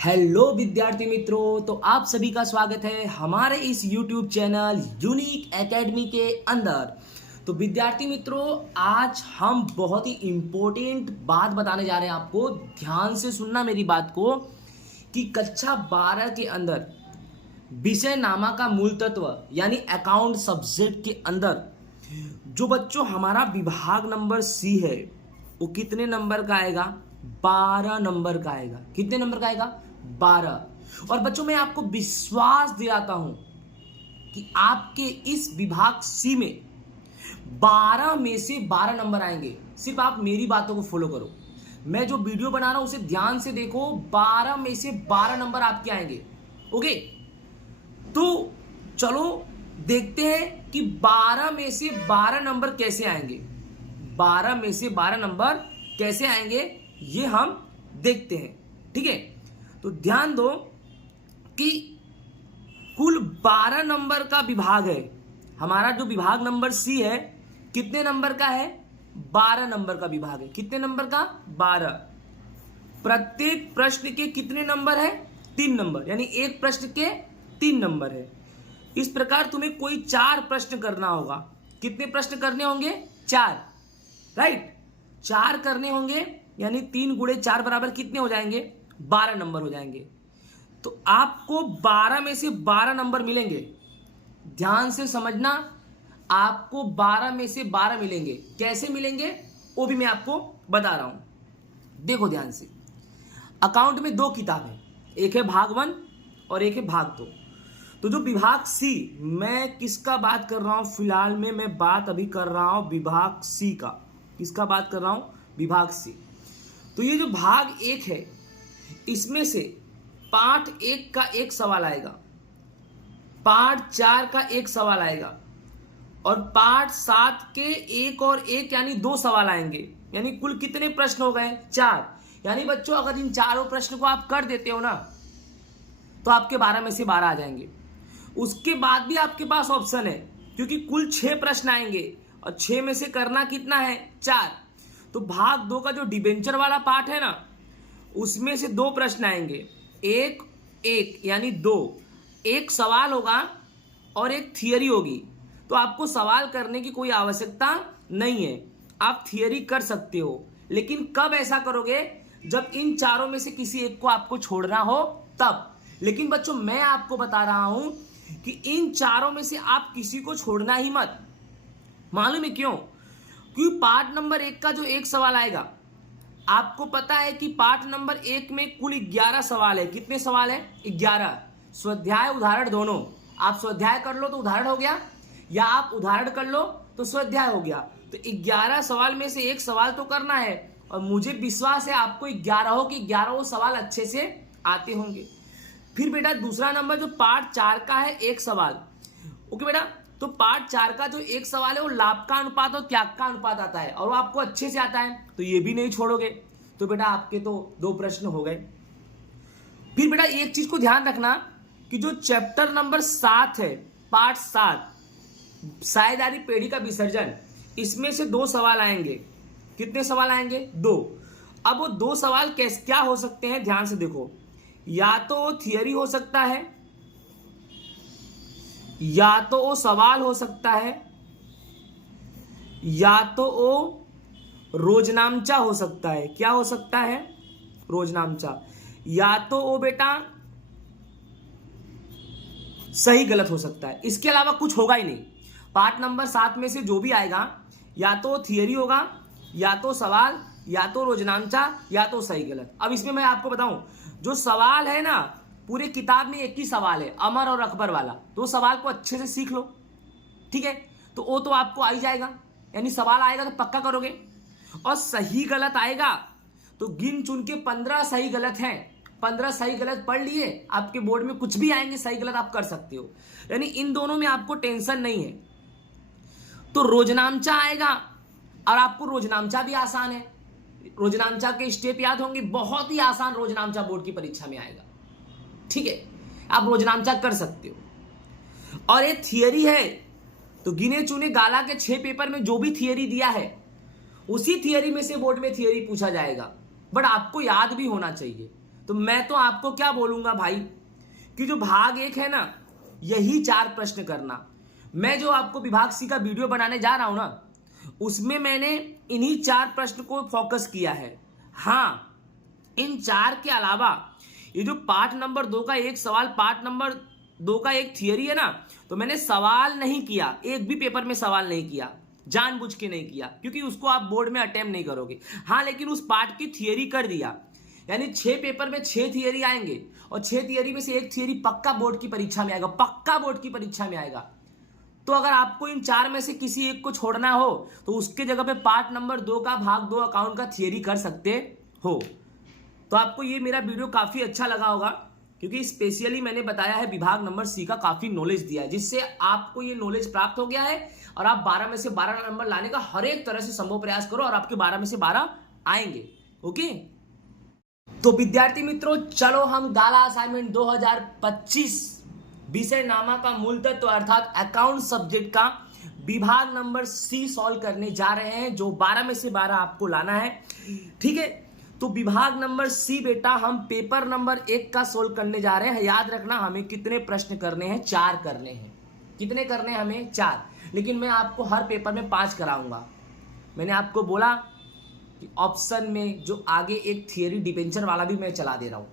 Hello विद्यार्थी मित्रों, तो आप सभी का स्वागत है हमारे इस YouTube चैनल यूनिक एकेडमी के अंदर। तो विद्यार्थी मित्रों, आज हम बहुत ही इम्पोर्टेंट बात बताने जा रहे हैं आपको। ध्यान से सुनना मेरी बात को कि कक्षा 12 के अंदर विषय नामा का मूल तत्व यानी अकाउंट सब्जेक्ट के अंदर जो बच्चों हमारा विभाग नंबर सी है वो कितने नंबर का आएगा? 12 नंबर का आएगा। कितने नंबर का आएगा? 12। और बच्चों मैं आपको विश्वास दिलाता हूं कि आपके इस विभाग सी में 12 में से 12 नंबर आएंगे। सिर्फ आप मेरी बातों को फॉलो करो, मैं जो वीडियो बना रहा हूं उसे ध्यान से देखो। 12 में से 12 नंबर आपके आएंगे। ओके, तो चलो देखते हैं कि 12 में से 12 नंबर कैसे आएंगे। 12 में से 12 नंबर कैसे आएंगे ये हम देखते हैं। ठीक है, तो ध्यान दो कि कुल 12 नंबर का विभाग है। हमारा जो विभाग नंबर सी है कितने नंबर का है? 12 नंबर का विभाग है। कितने नंबर का? 12। प्रत्येक प्रश्न के कितने नंबर है? 3 नंबर, यानी एक प्रश्न के 3 नंबर है। इस प्रकार तुम्हें कोई 4 प्रश्न करना होगा। कितने प्रश्न करने होंगे? 4। राइट, 4 करने होंगे, यानी 3 गुणे 4 बराबर कितने हो जाएंगे? 12 नंबर हो जाएंगे। तो आपको 12 में से 12 नंबर मिलेंगे। ध्यान से समझना, आपको 12 में से 12 मिलेंगे। कैसे मिलेंगे वो भी मैं आपको बता रहा हूं। देखो ध्यान से, अकाउंट में 2 किताब है, एक है भाग 1 और एक है भाग 2। तो जो विभाग सी, मैं किसका बात कर रहा हूं फिलहाल में? मैं बात अभी कर रहा हूं विभाग सी का। किसका बात कर रहा हूं? विभाग सी। तो ये जो भाग 1 है इसमें से पाठ 1 का 1 सवाल आएगा, पाठ 4 का 1 सवाल आएगा और पाठ 7 के 1 और 1 यानी 2 सवाल आएंगे। यानी कुल कितने प्रश्न हो गए? 4। यानी बच्चों अगर इन चारों प्रश्न को आप कर देते हो ना तो आपके 12 में से 12 आ जाएंगे। उसके बाद भी आपके पास ऑप्शन है, क्योंकि कुल 6 प्रश्न आएंगे और 6 में से करना कितना है? 4। तो भाग 2 का जो डिबेंचर वाला पार्ट है ना उसमें से 2 प्रश्न आएंगे, एक यानी 2। एक सवाल होगा और एक थियरी होगी। तो आपको सवाल करने की कोई आवश्यकता नहीं है, आप थियरी कर सकते हो। लेकिन कब ऐसा करोगे? जब इन चारों में से किसी एक को आपको छोड़ना हो तब। लेकिन बच्चों मैं आपको बता रहा हूं कि इन चारों में से आप किसी को छोड़ना ही मत। मालूम है क्यों? क्योंकि पार्ट नंबर 1 का जो 1 सवाल आएगा, आपको पता है कि पार्ट नंबर 1 में कुल 11 सवाल है। कितने सवाल है? 11। स्वाध्याय उदाहरण दोनों। आप स्वाध्याय कर लो तो उदाहरण हो गया, या आप उदाहरण कर लो तो स्वाध्याय हो गया। तो 11 सवाल में से 1 सवाल तो करना है, और मुझे विश्वास है आपको 11 के 11 सवाल अच्छे से आते होंगे। फिर बेटा दूसरा नंबर जो पार्ट 4 का है 1 सवाल। ओके बेटा, तो पार्ट 4 का जो 1 सवाल है वो लाभ का अनुपात और त्याग का अनुपात आता है और वो आपको अच्छे से आता है, तो ये भी नहीं छोड़ोगे। तो बेटा आपके तो 2 प्रश्न हो गए। फिर बेटा एक चीज को ध्यान रखना कि जो चैप्टर नंबर 7 है, पार्ट 7 साझेदारी पेड़ी का विसर्जन, इसमें से 2 सवाल आएंगे। कितने सवाल आएंगे? 2। अब वो 2 सवाल क्या हो सकते हैं? ध्यान से देखो, या तो थियरी हो सकता है, या तो वो सवाल हो सकता है, या तो वो रोजनामचा हो सकता है। क्या हो सकता है? रोजनामचा। या तो वो बेटा सही गलत हो सकता है। इसके अलावा कुछ होगा ही नहीं। पार्ट नंबर 7 में से जो भी आएगा या तो थियरी होगा, या तो सवाल, या तो रोजनामचा, या तो सही गलत। अब इसमें मैं आपको बताऊं, जो सवाल है ना पूरे किताब में एक ही सवाल है, अमर और अकबर वाला। तो सवाल को अच्छे से सीख लो, ठीक है? तो वो तो आपको आ ही जाएगा, यानी सवाल आएगा तो पक्का करोगे। और सही गलत आएगा तो गिन चुन के 15 सही गलत हैं, 15 सही गलत पढ़ लिए, आपके बोर्ड में कुछ भी आएंगे सही गलत आप कर सकते हो। यानी इन दोनों में आपको टेंशन नहीं है। तो रोजनामचा आएगा, और आपको रोजनामचा भी आसान है। रोजनामचा के स्टेप याद होंगे, बहुत ही आसान रोजनामचा बोर्ड की परीक्षा में आएगा। ठीक है, आप रोजनामचा कर सकते हो। और ये थियरी है तो गिने चुने गाला के 6 पेपर में जो भी थियरी दिया है उसी थियरी में से बोर्ड में थियरी पूछा जाएगा, बट आपको याद भी होना चाहिए। तो मैं तो आपको क्या बोलूंगा भाई कि जो भाग 1 है ना, यही 4 प्रश्न करना। मैं जो आपको विभाग सी का वीडियो बनाने जा रहा हूं ना, उसमें मैंने इन्हीं 4 प्रश्न को फोकस किया है। हाँ, इन 4 के अलावा ये जो पार्ट नंबर 2 का एक सवाल, पार्ट नंबर 2 का एक थियरी है ना, तो मैंने सवाल नहीं किया, एक भी पेपर में सवाल नहीं किया, जानबूझ के नहीं किया, क्योंकि उसको आप बोर्ड में अटेम्प्ट नहीं करोगे। हाँ, लेकिन उस पार्ट की थियरी कर दिया, यानी 6 पेपर में 6 थियरी आएंगे और 6 थियरी में से एक थियरी पक्का बोर्ड की परीक्षा में आएगा, पक्का बोर्ड की परीक्षा में आएगा। तो अगर आपको इन 4 में से किसी एक को छोड़ना हो तो उसके जगह पे पार्ट नंबर 2 का भाग 2 अकाउंट का थियरी कर सकते हो। तो आपको ये मेरा वीडियो काफी अच्छा लगा होगा, क्योंकि स्पेशली मैंने बताया है विभाग नंबर सी का काफी नॉलेज दिया है, जिससे आपको ये नॉलेज प्राप्त हो गया है और आप 12 में से 12 नंबर लाने का हर एक तरह से संभव प्रयास करो और आपके 12 में से 12 आएंगे। ओके, तो विद्यार्थी मित्रों, चलो हम गाला असाइनमेंट 2025 विषय नामा का मूल तत्व अर्थात अकाउंट सब्जेक्ट का विभाग नंबर सी सॉल्व करने जा रहे हैं, जो 12 में से 12 आपको लाना है। ठीक है, तो विभाग नंबर सी बेटा हम पेपर नंबर 1 का सोल्व करने जा रहे हैं। याद रखना, हमें कितने प्रश्न करने हैं? 4 करने हैं। कितने करने हैं हमें? 4। लेकिन मैं आपको हर पेपर में 5 कराऊंगा। मैंने आपको बोला कि ऑप्शन में जो आगे एक थियरी डिबेंचर वाला भी मैं चला दे रहा हूं,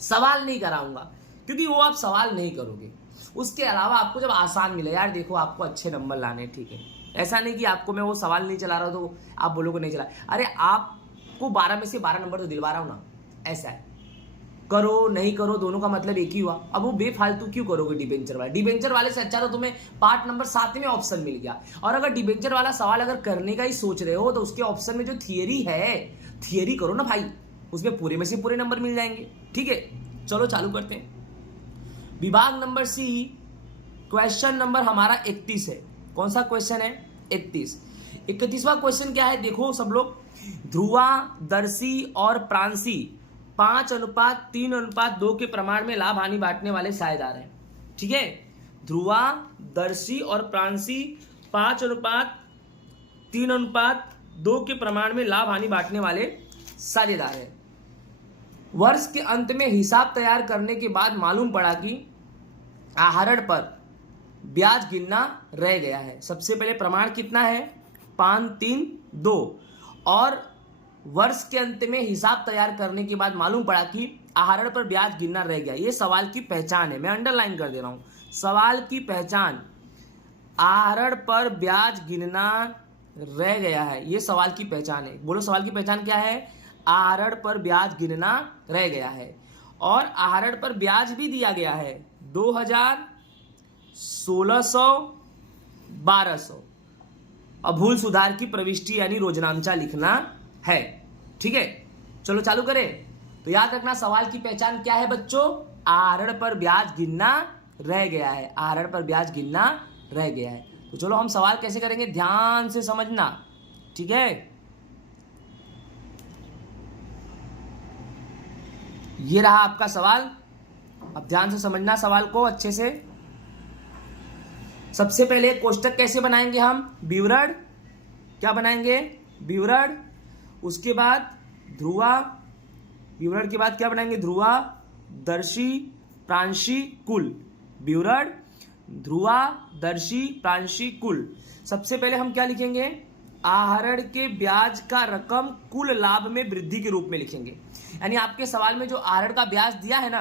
सवाल नहीं कराऊंगा क्योंकि वो आप सवाल नहीं करोगे। उसके अलावा आपको जब आसान मिले, यार देखो आपको अच्छे नंबर लाने, ठीक है, ऐसा नहीं कि आपको मैं वो सवाल नहीं चला रहा हूं तो आप बोलोगे नहीं चला। अरे आपको 12 में से 12 नंबर तो दिलवा रहा हूं ना, ऐसा है। करो नहीं करो दोनों का मतलब एक ही हुआ। अब वो बेफालतू क्यों करोगे डिबेंचर वाला? डिबेंचर वाले से अच्छा तो तुम्हें पार्ट नंबर 7 में ऑप्शन मिल गया। और अगर डिबेंचर वाला सवाल अगर करने का ही सोच रहे हो तो उसके ऑप्शन में जो थियरी है, थियरी करो ना भाई, उसमें पूरे में से पूरे नंबर मिल जाएंगे। ठीक है, चलो चालू करते हैं। विभाग नंबर सी, क्वेश्चन नंबर हमारा 31 है। कौन सा क्वेश्चन है? 31। 31वां क्वेश्चन क्या है देखो सब लोग। ध्रुवा, दर्शी और प्रांशी 5:3:2 के प्रमाण में लाभ हानि बांटने वाले साझेदार हैं। ठीक है, ध्रुवा, दर्शी और प्रांशी 5:3:2 के प्रमाण में लाभ हानि बांटने वाले साझेदार हैं। वर्ष के अंत में हिसाब तैयार करने के बाद मालूम पड़ा कि आहरण पर ब्याज गिनना रह गया है। सबसे पहले प्रमाण कितना है? 5:3:2। और वर्ष के अंत में हिसाब तैयार करने के बाद मालूम पड़ा कि आहरण पर ब्याज गिनना रह गया। ये सवाल की पहचान है, मैं अंडरलाइन कर दे रहा हूं। सवाल की पहचान, आहरण पर ब्याज गिनना रह गया है, ये सवाल की पहचान है। बोलो सवाल की पहचान क्या है? आहरण पर ब्याज गिनना रह गया है। और आहरण पर ब्याज भी दिया गया है 2000, 1600, 1200। अब भूल सुधार की प्रविष्टि यानी रोजनामचा लिखना है। ठीक है, चलो चालू करें। तो याद रखना सवाल की पहचान क्या है बच्चों? आहरण पर ब्याज गिनना रह गया है। आहरण पर ब्याज गिनना रह गया है। तो चलो हम सवाल कैसे करेंगे, ध्यान से समझना। ठीक है, ये रहा आपका सवाल। अब ध्यान से समझना सवाल को अच्छे से। सबसे पहले कोष्टक कैसे बनाएंगे हम? विवरण। क्या बनाएंगे? विवरण। उसके बाद ध्रुवा, विवरण के बाद क्या बनाएंगे? ध्रुवा, दर्शी, प्रांशी, कुल। विवरण, ध्रुवा, दर्शी, प्रांशी, कुल। सबसे पहले हम क्या लिखेंगे? आहरण के ब्याज का रकम कुल लाभ में वृद्धि के रूप में लिखेंगे। यानी आपके सवाल में जो आहरण का ब्याज दिया है ना,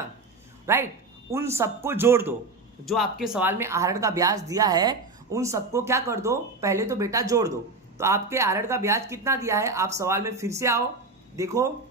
राइट, उन सबको जोड़ दो। जो आपके सवाल में आहरण का ब्याज दिया है उन सबको क्या कर दो? पहले तो बेटा जोड़ दो। तो आपके आहरण का ब्याज कितना दिया है? आप सवाल में फिर से आओ, देखो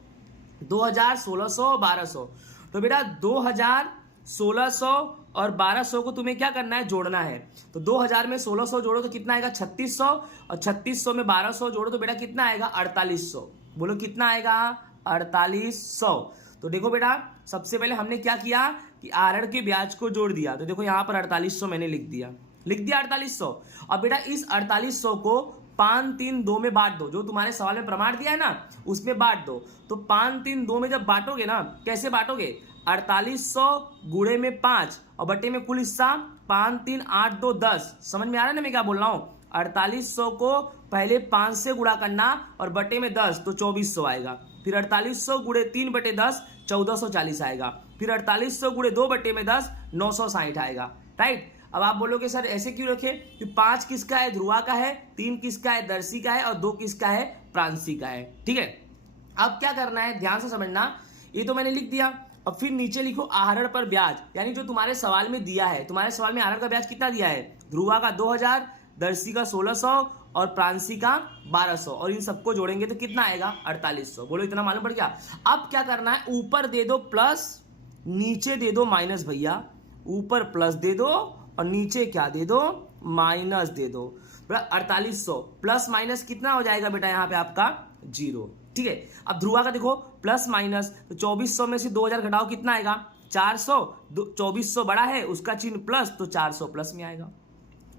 2000, 1600, 1200। तो बेटा 2000, 1600 और 1200 को तुम्हें क्या करना है? जोड़ना है। तो 2000 में 1600 जोड़ो तो कितना आएगा? 3600। और 3600 में 1200 जोड़ो तो बेटा कितना आएगा? 4800। बोलो कितना आएगा? 4800। तो देखो बेटा, सबसे पहले हमने क्या किया कि आहरण के ब्याज को जोड़ दिया। तो देखो यहां पर 4800 मैंने लिख दिया 4800। और बेटा इस 4800 को 5:3:2 में बांट दो। जो तुम्हारे सवाल में प्रमाण दिया है ना, उसमें बांट दो। तो 5:3:2 में जब बांटोगे ना, कैसे बांटोगे? 4800 गुणे में 5 और बटे में कुल हिस्सा 5, 3, 8, 2, 10। समझ में आ रहा है ना मैं क्या बोल रहा हूं? 4800 को पहले 5 से गुणा करना और बटे में 10 तो 2400 आएगा। फिर 4800 गुणे 3 बटे 10 1440 आएगा। फिर 4800 गुणे 2 बटे में 10 960 आएगा। राइट। अब आप बोलोगे सर ऐसे क्यों रखे कि 5 किसका है, ध्रुवा का है, 3 किसका है, दर्शी का है और 2 किसका है, प्रांशी का है। ठीक है। अब क्या करना है, ध्यान से समझना। ये तो मैंने लिख दिया। अब फिर नीचे लिखो आहरण पर ब्याज, यानी जो तुम्हारे सवाल में दिया है। तुम्हारे सवाल में आहरण का ब्याज कितना दिया है, ध्रुवा का 2000, दर्शी का 1600 और प्रांशी का 1200, और इन सबको जोड़ेंगे तो कितना आएगा 4800। बोलो इतना मालूम पड़ गया। अब क्या करना है, ऊपर दे दो प्लस, नीचे दे दो माइनस। भैया ऊपर प्लस दे दो और नीचे क्या दे दो, माइनस दे दो। 4800 प्लस माइनस कितना हो जाएगा बेटा यहाँ पे आपका 0। ठीक है। अब ध्रुवा का देखो प्लस माइनस, तो 2400 में से 2000 घटाओ कितना आएगा 400। 2400 बड़ा है, उसका चिन्ह प्लस, तो 400 प्लस में आएगा।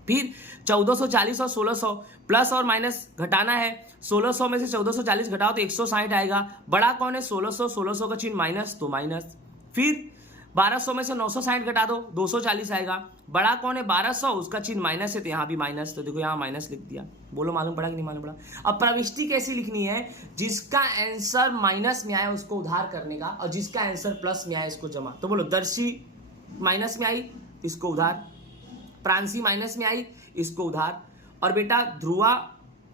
फिर 1440 और 1600 प्लस और माइनस घटाना है। 1600 में से 1440 घटाओ तो 160 आएगा। बड़ा कौन है 1600, 1600 का चिन्ह माइनस, तो माइनस। फिर 1200 में से 960 घटा दो 240 आएगा। बड़ा कौन है 1200, उसका चिन्ह माइनस है तो यहाँ भी माइनस, तो देखो यहाँ माइनस लिख दिया। बोलो मालूम पड़ा कि नहीं मालूम पड़ा। अब प्रविष्टि कैसी लिखनी है, जिसका आंसर माइनस में आया उसको उधार करने का, और जिसका आंसर प्लस में आया इसको जमा। तो बोलो दर्शी माइनस में आई, इसको उधार। प्रांशी माइनस में आई, इसको उधार। और बेटा ध्रुवा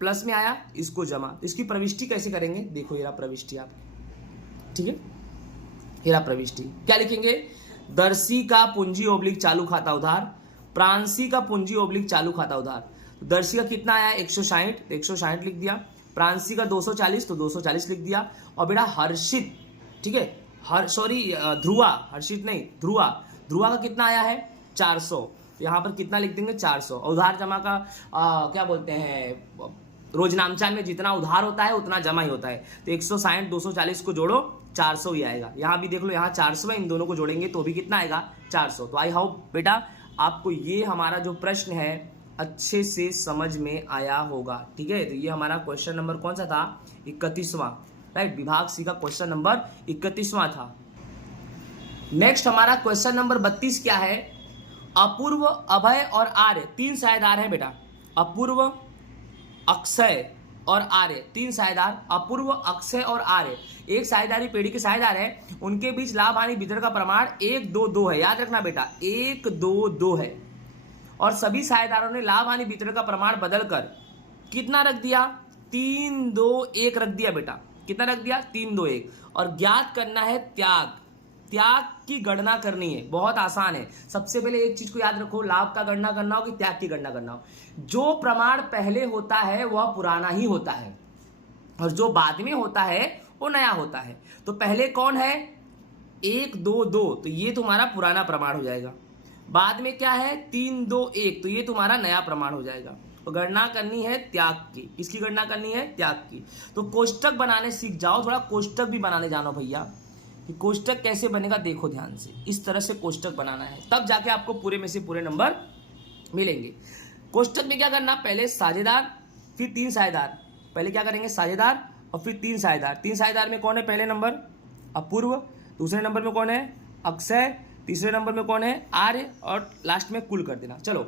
प्लस में आया, इसको जमा। इसकी प्रविष्टि कैसे करेंगे, देखो ये प्रविष्टि आप। ठीक है, हेरा प्रविष्टि क्या लिखेंगे, दर्शी का पूंजी ओब्लिक चालू खाता उधार, प्रांशी का पूंजी ओब्लिक चालू खाता उधार। तो दर्शी का कितना आया 160, तो 160 लिख दिया। प्रांशी का 240, तो 240 लिख दिया। और बेटा हर्षित, ठीक है, ध्रुवा, हर्षित नहीं ध्रुवा, ध्रुवा का कितना आया है 400, तो यहां पर कितना लिख देंगे 400। और उधार जमा का क्या बोलते हैं, रोजनामचा में जितना उधार होता है उतना जमा ही होता है। तो 160 240 को जोड़ो 400 ही आएगा। यहां भी देख लो, यहाँ 400 है, इन दोनों को जोड़ेंगे तो भी कितना आएगा 400। तो आई होप बेटा आपको ये हमारा जो प्रश्न है अच्छे से समझ में आया होगा। ठीक है। तो ये हमारा क्वेश्चन नंबर कौन सा था, 31वां। राइट, विभाग सी का क्वेश्चन नंबर 31वां था। नेक्स्ट हमारा क्वेश्चन नंबर 32 क्या है, अपूर्व, अभय और आर्य 3 साझेदार है बेटा। अपूर्व, अक्षय और आर्य 3 साझेदार। अपूर्व, अक्षय और आर्य एक साझेदारी पेढ़ी के साझेदार है। उनके बीच लाभ हानि वितरण का प्रमाण 1-2-2 है। याद रखना बेटा 1-2-2 है। और सभी साझेदारों ने लाभ हानि वितरण का प्रमाण बदलकर कितना रख दिया, 3-2-1 रख दिया बेटा। कितना रख दिया 3-2-1। और ज्ञात करना है त्याग। त्याग की गणना करनी है, बहुत आसान है। सबसे पहले एक चीज को याद रखो, लाभ का गणना करना हो कि त्याग की गणना करना हो, जो प्रमाण पहले होता है वह पुराना ही होता है, और जो बाद में होता है वो नया होता है। तो पहले कौन है 1-2-2, तो ये तुम्हारा पुराना प्रमाण हो जाएगा। बाद में क्या है 3-2-1, तो ये तुम्हारा नया प्रमाण हो जाएगा। तो गणना करनी है त्याग की। किसकी गणना करनी है, त्याग की। तो कोष्टक बनाने सीख जाओ, थोड़ा कोष्टक भी बनाने जानो भैया। कि कोष्टक कैसे बनेगा देखो ध्यान से, इस तरह से कोष्टक बनाना है, तब जाके आपको पूरे में से पूरे नंबर मिलेंगे। कोष्टक में क्या करना, पहले साझेदार फिर 3 साझेदार। पहले क्या करेंगे साझेदार और फिर 3 साझेदार। 3 साझेदार में कौन है, पहले नंबर अपूर्व, दूसरे नंबर में कौन है अक्षय, तीसरे नंबर में कौन है आर्य, और लास्ट में कुल कर देना। चलो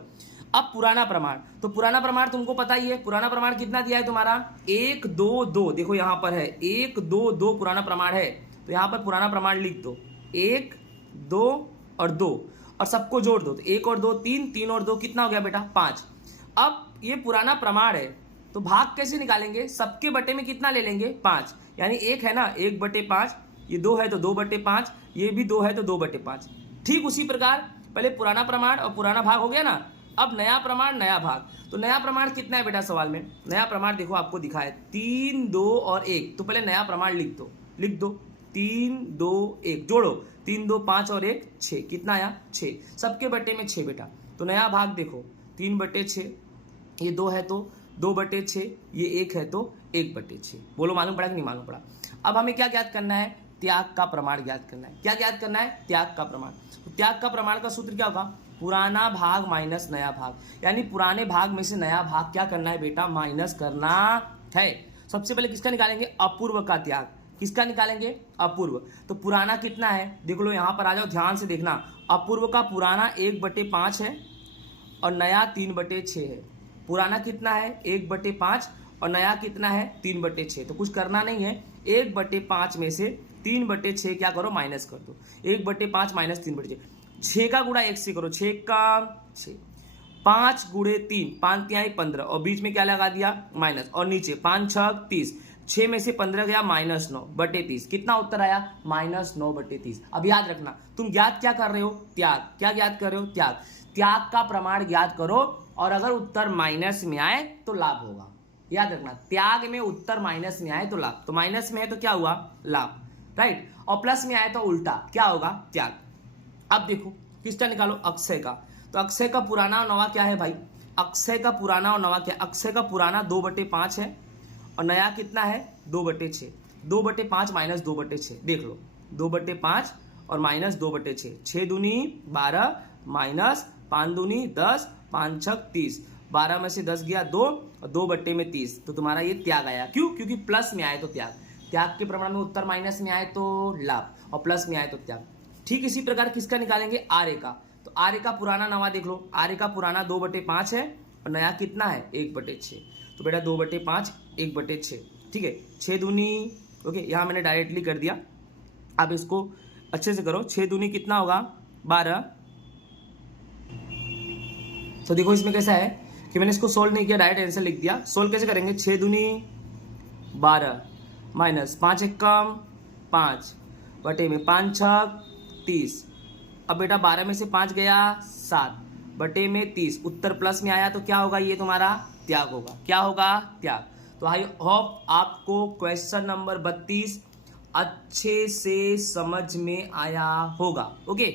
अब पुराना प्रमाण। तो पुराना प्रमाण तुमको पता ही है, पुराना प्रमाण कितना दिया है तुम्हारा 1-2-2। देखो यहां पर है 1-2-2 पुराना प्रमाण है। तो यहां पर पुराना प्रमाण लिख दो 1, 2 और 2, और सबको जोड़ दो। तो 1 और 2 3, 3 और 2 कितना हो गया बेटा 5। अब ये पुराना प्रमाण है, तो भाग कैसे निकालेंगे, सबके बटे में कितना ले लेंगे 5, यानी 1 है ना 1/5, ये 2 है तो 2/5, ये भी 2 है तो 2/5। ठीक उसी प्रकार पहले पुराना प्रमाण और पुराना भाग हो गया ना, अब नया प्रमाण नया भाग। तो नया प्रमाण कितना है बेटा सवाल में, नया प्रमाण देखो आपको दिखा है 3, 2 और 1। तो पहले नया प्रमाण लिख दो 3, 2, 1, जोड़ो 3, 2, 5 और 1 6, कितना आया 6, सबके बटे में 6 बेटा। तो नया भाग देखो 3/6, ये 2 है तो 2/6, ये 1 है तो 1/6। बोलो मालूम पड़ा कि नहीं मालूम पड़ा। अब हमें क्या ज्ञात करना है, त्याग का प्रमाण ज्ञात करना है। क्या ज्ञात करना है, त्याग का प्रमाण। तो त्याग का प्रमाण का सूत्र क्या होगा, पुराना भाग माइनस नया भाग, यानी पुराने भाग में से नया भाग क्या करना है बेटा माइनस करना है। सबसे पहले किसका निकालेंगे, अपूर्व का त्याग। किसका निकालेंगे, अपूर्व। तो पुराना कितना है देख लो, यहां पर आ जाओ ध्यान से देखना। अपूर्व का पुराना 1/5 है और नया 3/6 है। पुराना कितना है 1/5 और नया कितना है 3/6। तो कुछ करना नहीं है, 1/5 में से 3/6 क्या करो माइनस कर दो। 1/5 माइनस 3/6, 6 का गुणा 1 से करो, 6 का 6, 5 गुणे 3, 5 तिहाई 15 और बीच में क्या लगा दिया माइनस, और नीचे 5 6 30, 6 में से 15 गया -9/30। कितना उत्तर आया -9/30। अब याद रखना, तुम ज्ञात क्या कर रहे हो, त्याग। क्या ज्ञात कर रहे हो, त्याग। त्याग का प्रमाण ज्ञात करो और अगर उत्तर माइनस में आए तो लाभ होगा। याद रखना, त्याग में उत्तर माइनस में आए तो लाभ, तो माइनस में है तो क्या हुआ लाभ, राइट। और प्लस में आए तो उल्टा क्या होगा त्याग। अब देखो किसका निकालो, अक्षय का। तो अक्षय का पुराना और नवा क्या है भाई, अक्षय का पुराना और नवा क्या, अक्षय का पुराना 2/5 है और नया कितना है 2/6। 2/5 माइनस 2/6 देख लो, 2/5 और माइनस 2/6, 6 दूनी 12 माइनस 5 दूनी 10, 5 6 30, 12 में से 10 गया 2 और 2/30। तो तुम्हारा ये त्याग आया। क्यों, क्योंकि प्लस में आए तो त्याग, त्याग के प्रमाण में उत्तर माइनस में आए तो लाभ और प्लस में आए तो त्याग। ठीक इसी प्रकार किसका निकालेंगे, आर्य का। तो आर्य का पुराना नवा देख लो, आर्य का पुराना 2/5 है और नया कितना है 1/6। तो बेटा 2/5 1/6, ठीक है। 6 दूनी, ओके, यहाँ मैंने डायरेक्टली कर दिया। अब इसको अच्छे से करो, 6 दूनी कितना होगा 12। तो देखो इसमें कैसा है कि मैंने इसको सोल्व नहीं किया, डायरेक्ट आंसर लिख दिया। सोल्व कैसे करेंगे, 6 दूनी 12 माइनस 5 एकम 5 बटे में 5 6 30। अब बेटा 12 में से 5 गया 7 बटे में 30, उत्तर प्लस में आया तो क्या होगा, ये तुम्हारा त्याग होगा। क्या होगा, त्याग। तो आई होप आपको क्वेश्चन नंबर 32 अच्छे से समझ में आया होगा। ओके,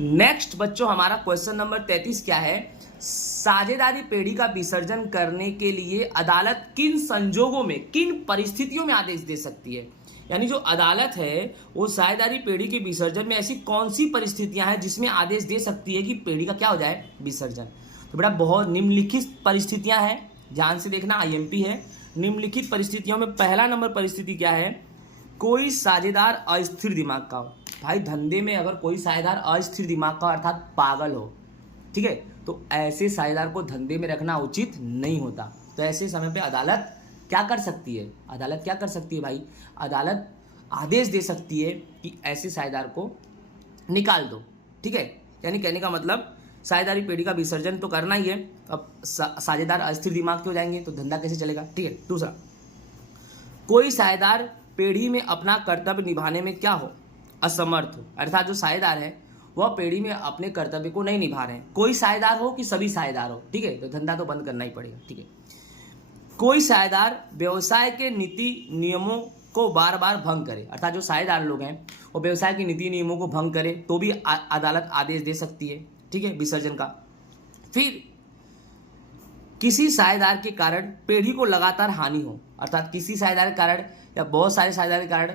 नेक्स्ट बच्चों हमारा क्वेश्चन नंबर 33 क्या है, साझेदारी पेढ़ी का विसर्जन करने के लिए अदालत किन संजोगों में, किन परिस्थितियों में आदेश दे सकती है। यानी जो अदालत है वो साझेदारी पेढ़ी के विसर्जन में ऐसी कौन सी परिस्थितियां हैं जिसमें आदेश दे सकती है कि पेढ़ी का क्या हो जाए विसर्जन। तो बेटा बहुत निम्नलिखित परिस्थितियां हैं, ध्यान से देखना, आईएमपी है। निम्नलिखित परिस्थितियों में पहला नंबर परिस्थिति क्या है, कोई साझेदार अस्थिर दिमाग का हो। भाई धंधे में अगर कोई साझेदार अस्थिर दिमाग का अर्थात पागल हो, ठीक है, तो ऐसे साझेदार को धंधे में रखना उचित नहीं होता। तो ऐसे समय पे अदालत क्या कर सकती है, अदालत क्या कर सकती है भाई, अदालत आदेश दे सकती है कि ऐसे साझेदार को निकाल दो। ठीक है, यानी कहने का मतलब साझेदारी पेढ़ी का विसर्जन तो करना ही है। अब साझेदार अस्थिर दिमाग के हो जाएंगे तो धंधा कैसे चलेगा। ठीक है, दूसरा, कोई साझेदार पेढ़ी में अपना कर्तव्य निभाने में क्या हो, असमर्थ हो, अर्थात जो साझेदार है वह पेढ़ी में अपने कर्तव्य को नहीं निभा रहे हैं। कोई साझेदार हो कि सभी साझेदार हो, ठीक है, तो धंधा तो बंद करना ही पड़ेगा। ठीक है, कोई साझेदार व्यवसाय के नीति नियमों को बार बार भंग करे, अर्थात जो साझेदार लोग हैं वो व्यवसाय के नीति नियमों को भंग करे तो भी अदालत आदेश दे सकती है। ठीक है, विसर्जन का। फिर किसी साझेदार के कारण पेढ़ी को लगातार हानि हो, अर्थात किसी साझेदार के कारण या बहुत सारे साझेदार के कारण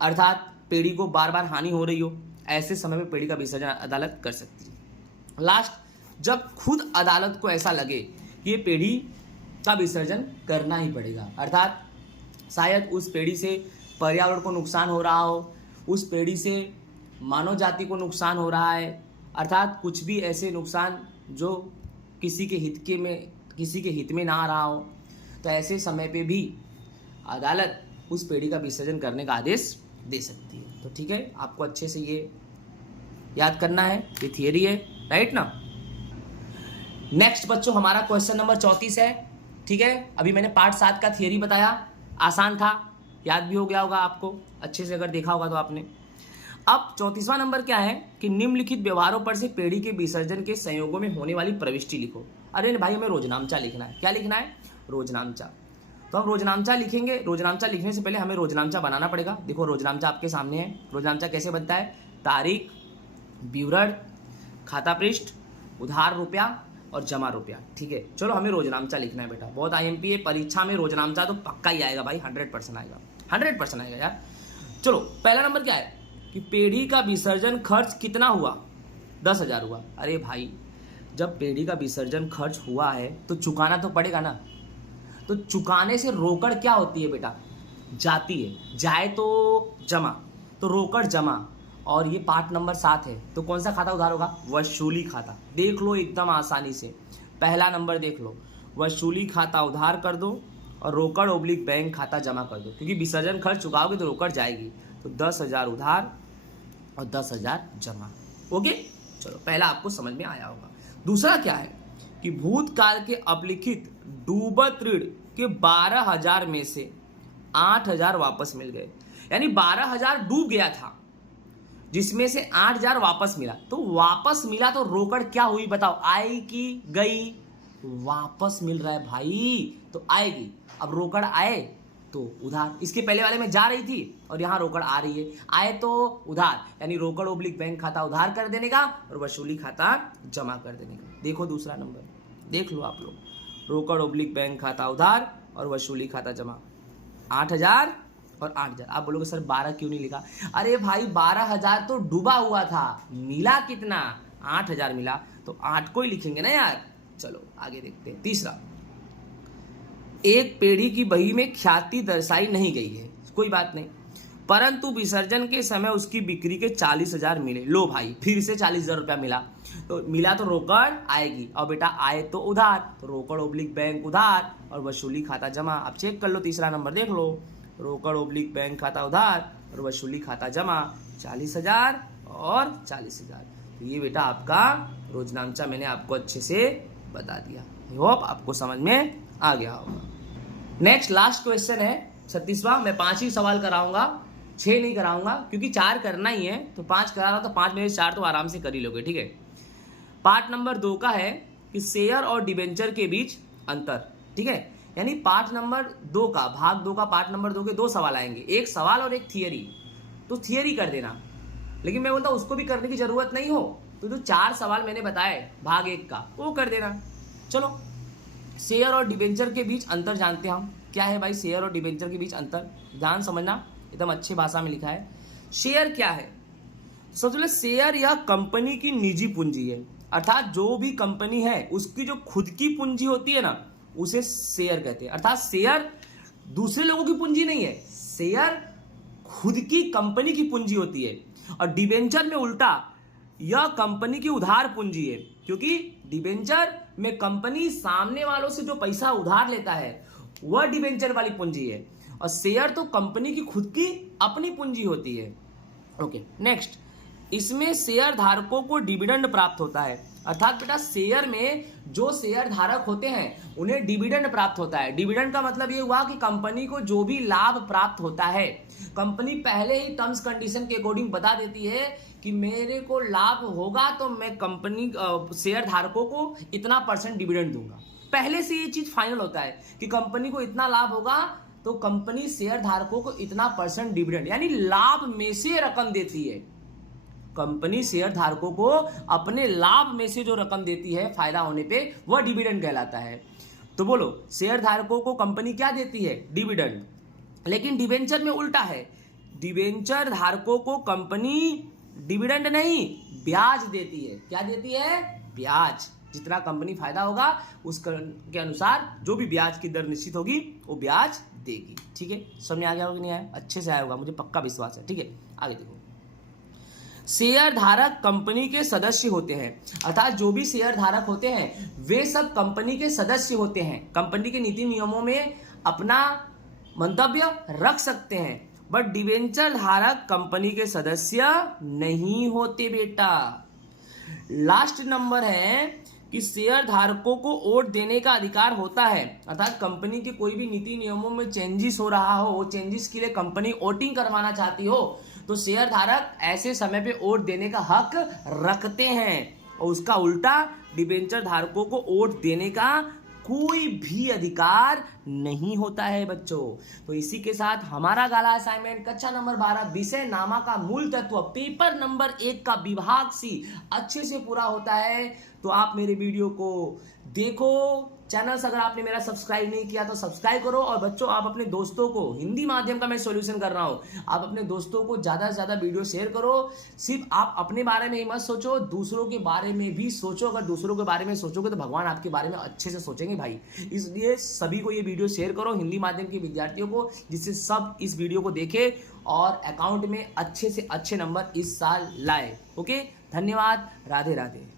अर्थात पेढ़ी को बार बार हानि हो रही हो, ऐसे समय में पेढ़ी का विसर्जन अदालत कर सकती है। लास्ट, जब खुद अदालत को ऐसा लगे कि ये पेढ़ी का विसर्जन करना ही पड़ेगा, अर्थात शायद उस पेढ़ी से पर्यावरण को नुकसान हो रहा हो, उस पेढ़ी से मानव जाति को नुकसान हो रहा है, अर्थात कुछ भी ऐसे नुकसान जो किसी के हित में ना आ रहा हो, तो ऐसे समय पे भी अदालत उस पेढ़ी का विसर्जन करने का आदेश दे सकती है। तो ठीक है, आपको अच्छे से ये याद करना है, ये थियरी है, राइट ना। नेक्स्ट बच्चों हमारा क्वेश्चन नंबर 34 है। ठीक है, अभी मैंने पार्ट 7 का थियरी बताया, आसान था, याद भी हो गया होगा आपको अच्छे से अगर देखा होगा तो आपने। अब 34वां नंबर क्या है कि निम्नलिखित व्यवहारों पर से पेढ़ी के विसर्जन के संयोगों में होने वाली प्रविष्टि लिखो। अरे भाई हमें रोजनामचा लिखना है। क्या लिखना है, रोजनामचा। तो हम रोजनामचा लिखेंगे। रोजनामचा लिखने से पहले हमें रोजनामचा बनाना पड़ेगा। देखो रोजनामचा आपके सामने है। रोजनामचा कैसे बनता है, तारीख, विवरण, खाता पृष्ठ, उधार रुपया और जमा रुपया। ठीक है, चलो हमें रोजनामचा लिखना है बेटा। बहुत आईएमपी है, परीक्षा में रोजनामचा तो पक्का ही आएगा भाई, 100% आएगा, 100% आएगा यार। चलो पहला नंबर क्या है कि पेढ़ी का विसर्जन खर्च कितना हुआ, 10,000 हुआ। अरे भाई जब पेढ़ी का विसर्जन खर्च हुआ है तो चुकाना तो पड़ेगा ना। तो चुकाने से रोकड़ क्या होती है बेटा, जाती है, जाए तो जमा, तो रोकड़ जमा, और ये पार्ट नंबर 7 है। तो कौन सा खाता उधार होगा, वसूली खाता। देख लो एकदम आसानी से, पहला नंबर देख लो, वसूली खाता उधार कर दो और रोकड़ ओब्लिक बैंक खाता जमा कर दो, क्योंकि विसर्जन खर्च चुकाओगे तो रोकड़ जाएगी। तो 10,000 उधार और 10,000 जमा। ओके, चलो पहला आपको समझ में आया होगा। दूसरा क्या है कि भूतकाल के अपलिखित डूबत ऋण के 12,000 में से 8,000 वापस मिल गए, यानी 12,000 डूब गया था जिसमें से 8,000 वापस मिला। तो वापस मिला तो रोकड़ क्या हुई बताओ, आई कि गई? वापस मिल रहा है भाई तो आएगी। अब रोकड़ आए तो उधार, इसके पहले वाले में जा रही थी और यहां रोकड़ आ रही है, आए तो उधार, यानी रोकड़ ओब्लिक बैंक खाता उधार कर देने का और वसूली खाता जमा कर देने का। देखो दूसरा नंबर, देख लो आप लोग, रोकड़ ओब्लिक बैंक खाता उधार और वसूली खाता जमा। 8,000 और 8,000। आप बोलोगे सर 12 क्यों नहीं लिखा? अरे भाई 12,000 तो डूबा हुआ था, मिला कितना? 8,000 मिला, तो 8 को ही लिखेंगे ना यार। चलो आगे देखते हैं। तीसरा, एक पेढ़ी की बही में ख्याति दर्शाई नहीं गई है, कोई बात नहीं, परंतु विसर्जन के समय उसकी बिक्री के 40,000 मिले। लो भाई फिर से 40,000 रुपया मिला, तो मिला तो रोकड़ आएगी, और बेटा आए तो उधार, तो रोकड़ ओब्लिक बैंक उधार और वसूली खाता जमा। अब चेक कर लो तीसरा नंबर, देख लो, रोकड़ ओब्लिक बैंक खाता उधार और वसूली खाता जमा 40,000 और 40,000। तो ये बेटा आपका रोजनामचा मैंने आपको अच्छे से बता दिया। आई होप आपको समझ में आ गया होगा। नेक्स्ट लास्ट क्वेश्चन है 36वां। मैं 5 ही सवाल कराऊंगा, 6 नहीं कराऊंगा, क्योंकि 4 करना ही है, तो 5 करा रहा, तो 5 में से 4 तो आराम से कर ही लोगे, ठीक है। पार्ट नंबर 2 का है कि शेयर और डिबेंचर के बीच अंतर, ठीक है। यानी पार्ट नंबर 2 का, भाग 2 का पार्ट नंबर 2 के 2 सवाल आएंगे, एक सवाल और एक थियरी। तो थियरी कर देना, लेकिन मैं बोलता हूं उसको भी करने की जरूरत नहीं हो, तो जो 4 सवाल मैंने बताए भाग 1 का वो कर देना। चलो, शेयर और डिबेंचर के बीच अंतर जानते हैं हम। क्या है भाई शेयर और डिबेंचर के बीच अंतर? ध्यान समझना, एकदम अच्छी भाषा में लिखा है। शेयर क्या है? सबसे पहले शेयर यह कंपनी की निजी पूंजी है, अर्थात जो भी कंपनी है उसकी जो खुद की पूंजी होती है ना, उसे शेयर कहते हैं। अर्थात शेयर दूसरे लोगों की पूंजी नहीं है, शेयर खुद की कंपनी की पूंजी होती है। और डिबेंचर में उल्टा, यह कंपनी की उधार पूंजी है, क्योंकि डिबेंचर में कंपनी सामने वालों से जो पैसा उधार लेता है वह डिबेंचर वाली पूंजी है, और शेयर तो कंपनी की खुद की अपनी पूंजी होती है। ओके, नेक्स्ट, इसमें शेयर धारकों को डिविडेंड प्राप्त होता है। अर्थात बेटा शेयर में जो शेयर धारक होते हैं उन्हें डिविडेंड प्राप्त होता है। डिविडेंड का मतलब ये हुआ कि कंपनी को जो भी लाभ प्राप्त होता है, कंपनी पहले ही टर्म्स कंडीशन के अकॉर्डिंग बता देती है कि मेरे को लाभ होगा तो मैं कंपनी शेयर धारकों को इतना % डिविडेंड दूंगा। पहले से ये चीज फाइनल होता है कि कंपनी को इतना लाभ होगा तो कंपनी शेयर धारकों को इतना % डिविडेंड, यानी लाभ में से रकम देती है। कंपनी शेयर धारकों को अपने लाभ में से जो रकम देती है फायदा होने पे, वह डिविडेंड कहलाता है। तो बोलो, शेयर धारकों को कंपनी क्या देती है? डिविडेंड। लेकिन डिबेंचर में उल्टा है, डिबेंचर धारकों को कंपनी डिविडेंड नहीं ब्याज देती है। क्या देती है? ब्याज। जितना कंपनी फायदा होगा उसके अनुसार जो भी ब्याज की दर निश्चित होगी वो ब्याज देगी। ठीक है, समझ में आ गया होगा कि नहीं आया? अच्छे से आया होगा, मुझे पक्का विश्वास है। ठीक है, आगे देखो। शेयर धारक कंपनी के सदस्य होते हैं, अर्थात जो भी शेयर धारक होते हैं वे सब कंपनी के सदस्य होते हैं, कंपनी के नीति नियमों में अपना मंतव्य रख सकते हैं। बट डिबेंचर धारक कंपनी के सदस्य नहीं होते बेटा। लास्ट नंबर है कि शेयर धारकों को वोट देने का अधिकार होता है, अर्थात कंपनी के कोई भी नीति नियमों में चेंजेस हो रहा हो, वो चेंजेस के लिए कंपनी वोटिंग करवाना चाहती हो तो शेयर धारक ऐसे समय पे वोट देने का हक रखते हैं, और उसका उल्टा डिबेंचर धारकों को वोट देने का कोई भी अधिकार नहीं होता है बच्चों। तो इसी के साथ हमारा गाला असाइनमेंट कक्षा नंबर 12 विषय नामा का मूल तत्व पेपर नंबर 1 का विभाग सी अच्छे से पूरा होता है। तो आप मेरे वीडियो को देखो, चैनल से अगर आपने मेरा सब्सक्राइब नहीं किया तो सब्सक्राइब करो। और बच्चों आप अपने दोस्तों को, हिंदी माध्यम का मैं सॉल्यूशन कर रहा हूं, आप अपने दोस्तों को ज्यादा से ज्यादा वीडियो शेयर करो। सिर्फ आप अपने बारे में ही मत सोचो, दूसरों के बारे में भी सोचो। अगर दूसरों के बारे में सोचोगे तो भगवान आपके बारे में अच्छे से सोचेंगे भाई। इसलिए सभी को ये वीडियो शेयर करो, हिंदी माध्यम के विद्यार्थियों को, जिससे सब इस वीडियो को देखें और अकाउंट में अच्छे से अच्छे नंबर इस साल लाए। ओके, धन्यवाद, राधे राधे।